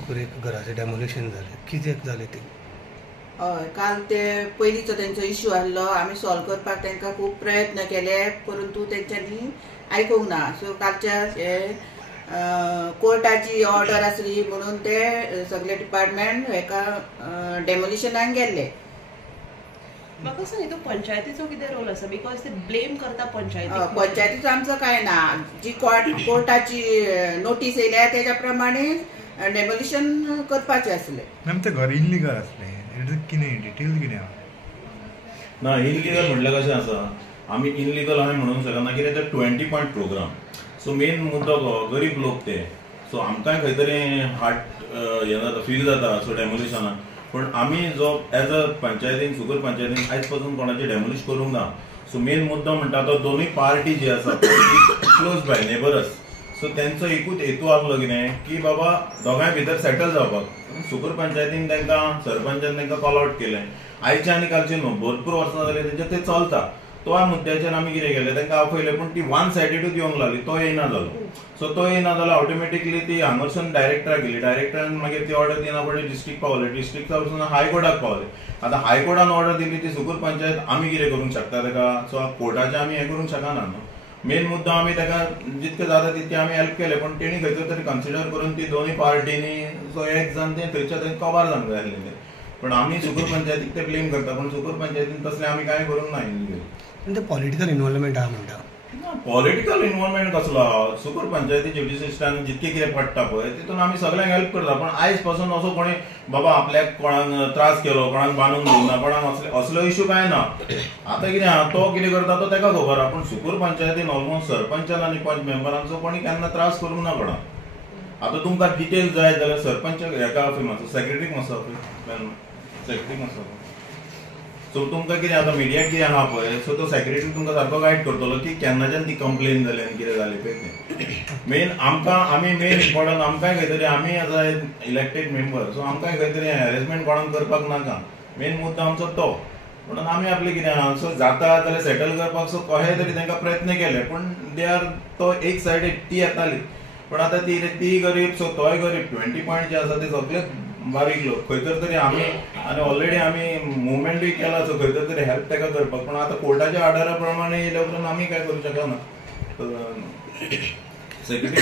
सकूर एक घराचें डेमोलिशन जालें, कित्याक जालें तें? हय, काल ते पयलींचो तेंचो इश्यू आसलो, आमी सॉल्व करपाक तांकां खूब प्रयत्न केले, परंतु तेंच्यांनी आयकूंक ना. सो कालच्या कोर्टाची ऑर्डर आसली म्हणून ते सगळे डिपार्टमेंट हेका डेमोलिशनाक गेल्ले. म्हाका सांग, तो पंचायतीचो कितें रोल आसा? बिकॉज ते ब्लेम करता पंचायती. पंचायतीचो आमचो काय ना, जी कोर्टाची नोटीस येयल्या तेज्या प्रमाणे डेमोलिशन करपाचें आसलें. मॅम ते घर इनलिगल आसलें, कितें डिटेल कितें आहा? ना, इनलिगल म्हटल्यार कशें आसा, आमी इनलिगल आमी म्हणूंक शकना, कित्याक ते 20 पॉयंट प्रोग्राम. सो मेन मुद्दो गरीब लोक ते, सो आमकांय खंय तरी हार्ट हें जाता, फील जाता सो डेमोलिशनाक. पण आमी जो एज अ पंचायतीन, सुगूर पंचायतीन आयज पासून कोणाचें डेमोलिश करूंक ना. सो मेन मुद्दो म्हणटा तो दोनूय पार्टी जी आसा क्लोज बाय नेबरस, सो तेंचो एकूच हेतू आसलो कितें की बाबा दोगांय भितर सेटल जावपाक. सुगूर पंचायतीन तांकां सरपंचान तांकां कॉल आउट केलें. आयचे आनी कालचे न्हू, भरपूर वर्सां जाली तेंचे ते चलता. तो मुद्द्याचेर आमी कितें केलें, तांकां आपयलें, पूण ती वन सायडेडूच येवंक लागली, तो येयना जालो. सो तो येयना जाल्यार ऑटोमॅटिकली ती हांगरसून डायरेक्टराक गेली. डायरेक्टरान मागीर ती ऑर्डर दिना पडली डिस्ट्रिक्ट पावले, डिस्ट्रिक्टा वचून हायकोर्टाक पावले. आतां हायकोर्टान ऑर्डर दिली ती सुगूर पंचायत आमी कितें करूंक शकता ताका? सो कोर्टाचें आमी हें करूंक शकना न्हू. मेन मुद्दो आमी ताका जितकें जाता तितकें आमी हेल्प केलें, पण तेणी खंयचो तरी कन्सिडर करून ती दोनूय पार्टीनी सो एक जावन तें थंयच्या थंय कवर जावंक जाय आसलें. पण आमी सुगूर पंचायतीक ते ब्लेम करता, पण सुगूर पंचायतीन तसलें आमी कांय करूंक ना. ते पॉलिटिकल इन्वॉल्वमेंट आहा म्हणटा. पॉलिटिकल इन्वॉल्वमेंट कसलो? सुगूर पंचायती ज्युडिशियस्टान जितकें कितें पडटा पळय तितून आमी सगळ्यांक हेल्प करता. पण आयज पासून असो कोणी बाबा आपल्याक कोणाक त्रास केलो, कोणाक बांदूंक दिवना, कोणाक असलो इश्यू काय ना. आतां कितें आहा, तो कितें करता तो ताका खबर आहा. पण सुगूर पंचायतीन ऑलमोस्ट सरपंचान आनी पंच मेंबरांचो कोणी केन्ना त्रास करूंक ना कोणाक. आतां तुमकां डिटेल्स जाय जाल्यार सरपंच हेका मातसो सेक्रेटरीक मातसो सेक्रेटरीक मातसो. सो तुमकां कितें आतां मिडियाक कितें आहा पळय, सो तो सेक्रेटरी तुमकां सारको गायड करतलो की केन्नाच्यान ती कंप्लेन जाली आनी कितें जालें पळय तें. मेन आमी मेन इम्पॉर्टंट आमकांय खंय तरी आमी as a elected member, so आमकांय खंय तरी हॅरेसमेंट कोणाक करपाक नाका. मेन मुद्दो आमचो तो. म्हणून आमी आपलें कितें आहा, सो जाता जाल्यार सेटल करपाक सो कशें तरी तांकां प्रयत्न केले. पण दे आर तो एक सायडीक ती येताली, पण आतां ती गरीब, सो तोय गरीब. 20 पॉयंट जे आसा ते सगळे बारीक लोक. खंय तरी आमी आनी ऑलरेडी आमी मुवमेंटूय केला, सो खंय तरी हेल्प ताका करपाक. पण आतां कोर्टाच्या ऑर्डरा प्रमाणे येयल्या उपरांत आमी काय करूं शकना. सेक्रेटरी